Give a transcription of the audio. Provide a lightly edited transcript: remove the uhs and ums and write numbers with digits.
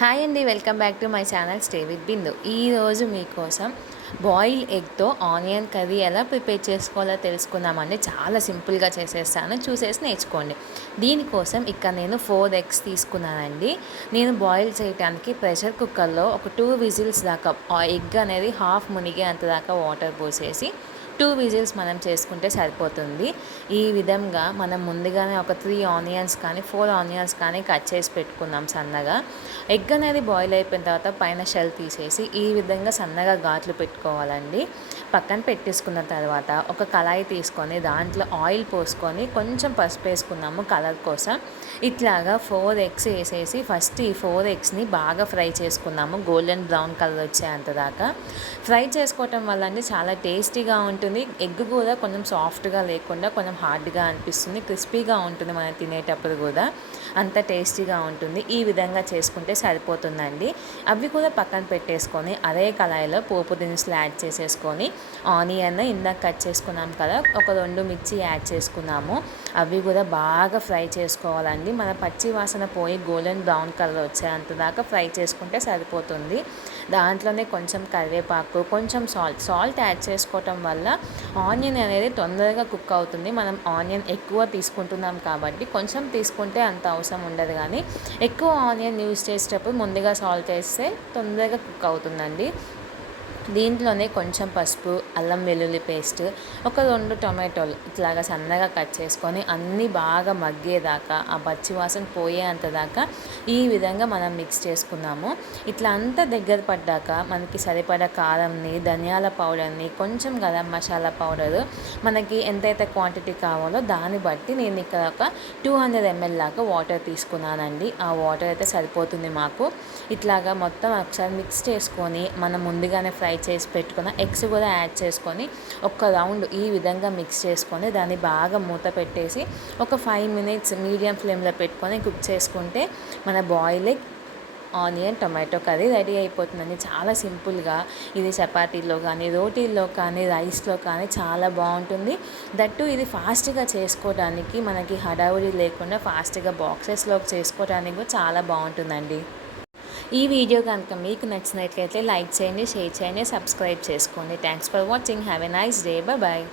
Hi అండి, welcome back to my channel stay with Bindu. ఈరోజు మీకోసం బాయిల్ ఎగ్తో ఆనియన్ కర్రీ ఎలా ప్రిపేర్ చేసుకోవాలో తెలుసుకుందామండి. చాలా సింపుల్గా చేసేస్తాను, చూసేసి నేర్చుకోండి. దీనికోసం ఇక్కడ నేను 4 ఎగ్స్ తీసుకున్నానండి. నేను బాయిల్ చేయడానికి ప్రెషర్ కుక్కర్లో ఒక 2 విజిల్స్ దాకా ఎగ్ అనేది హాఫ్ మునిగే అంత దాకా వాటర్ పోసేసి 2 విజిల్స్ మనం చేసుకుంటే సరిపోతుంది. ఈ విధంగా మనం ముందుగానే ఒక 3 ఆనియన్స్ కానీ 4 ఆనియన్స్ కానీ కట్ చేసి పెట్టుకుందాం సన్నగా. ఎగ్ అనేది బాయిల్ అయిపోయిన తర్వాత పైన షెల్ తీసేసి ఈ విధంగా సన్నగా ఘాట్లు పెట్టుకోవాలండి. పక్కన పెట్టేసుకున్న తర్వాత ఒక కళాయి తీసుకొని దాంట్లో ఆయిల్ పోసుకొని కొంచెం పసుపు వేసుకున్నాము కలర్ కోసం. ఇట్లాగా 4 ఎగ్స్ వేసేసి ఫస్ట్ ఈ 4 ఎగ్స్ని బాగా ఫ్రై చేసుకున్నాము, గోల్డెన్ బ్రౌన్ కలర్ వచ్చేంత దాకా. ఫ్రై చేసుకోవటం వల్ల అండి చాలా టేస్టీగా ఉంటుంది. ఎగ్ కూడా కొంచెం సాఫ్ట్గా లేకుండా కొంచెం హార్డ్గా అనిపిస్తుంది, క్రిస్పీగా ఉంటుంది మనం తినేటప్పుడు కూడా అంత టేస్టీగా ఉంటుంది. ఈ విధంగా చేసుకుంటే సరిపోతుందండి. అవి కూడా పక్కన పెట్టేసుకొని అదే కళాయిలో పోపు దినుసులు యాడ్ చేసేసుకొని ఆనియన్ ఇందాక కట్ చేసుకున్నాం కదా, ఒక 2 మిర్చి యాడ్ చేసుకున్నాము. అవి కూడా బాగా ఫ్రై చేసుకోవాలండి. మన పచ్చి వాసన పోయి గోల్డెన్ బ్రౌన్ కలర్ వచ్చేంత దాకా ఫ్రై చేసుకుంటే సరిపోతుంది. దాంట్లోనే కొంచెం కరివేపాకు, కొంచెం సాల్ట్ యాడ్ చేసుకోవటం వల్ల ఆనియన్ అనేది తొందరగా కుక్ అవుతుంది. మనం ఆనియన్ ఎక్కువ తీసుకుంటున్నాం కాబట్టి కొంచెం తీసుకుంటే అంత అవసరం ఉండదు, కానీ ఎక్కువ ఆనియన్ యూజ్ చేసేటప్పుడు ముందుగా సాల్ట్ వేస్తే తొందరగా కుక్ అవుతుందండి. దీంట్లోనే కొంచెం పసుపు, అల్లం వెల్లుల్లి పేస్ట్, ఒక 2 టొమాటోలు ఇట్లాగా సన్నగా కట్ చేసుకొని అన్నీ బాగా మగ్గేదాకా ఆ పచ్చి వాసన పోయేంత దాకా ఈ విధంగా మనం మిక్స్ చేసుకున్నాము. ఇట్లా అంతా దగ్గర పడ్డాక మనకి సరిపడా కారంని, ధనియాల పౌడర్ని, కొంచెం గరం మసాలా పౌడరు మనకి ఎంతైతే క్వాంటిటీ కావాలో దాన్ని బట్టి నేను ఇక్కడ ఒక 200 ml దాకా వాటర్ తీసుకున్నానండి. ఆ వాటర్ అయితే సరిపోతుంది మాకు. ఇట్లాగా మొత్తం ఒకసారి మిక్స్ చేసుకొని మనం ముందుగానే ఫ్రై చేసి పెట్టుకున్న ఎగ్స్ కూడా యాడ్ చేసుకొని ఒక రౌండ్ ఈ విధంగా మిక్స్ చేసుకొని దాన్ని బాగా మూత పెట్టేసి ఒక 5 minutes మీడియం ఫ్లేమ్లో పెట్టుకొని కుక్ చేసుకుంటే మన boil egg onion tomato curry ready అయిపోతుందండి. చాలా సింపుల్గా ఇది చపాతీలో కానీ, రోటీల్లో కానీ, రైస్లో కానీ చాలా బాగుంటుంది. దట్టు ఇది ఫాస్ట్గా చేసుకోవడానికి, మనకి హడావుడి లేకుండా ఫాస్ట్గా బాక్సెస్లోకి చేసుకోవడానికి కూడా చాలా బాగుంటుందండి. ఈ వీడియో కనుక మీకు నచ్చినట్లయితే లైక్ చేయండి, షేర్ చేయండి, సబ్స్క్రైబ్ చేసుకోండి. Thanks for watching. Have a nice day. Bye.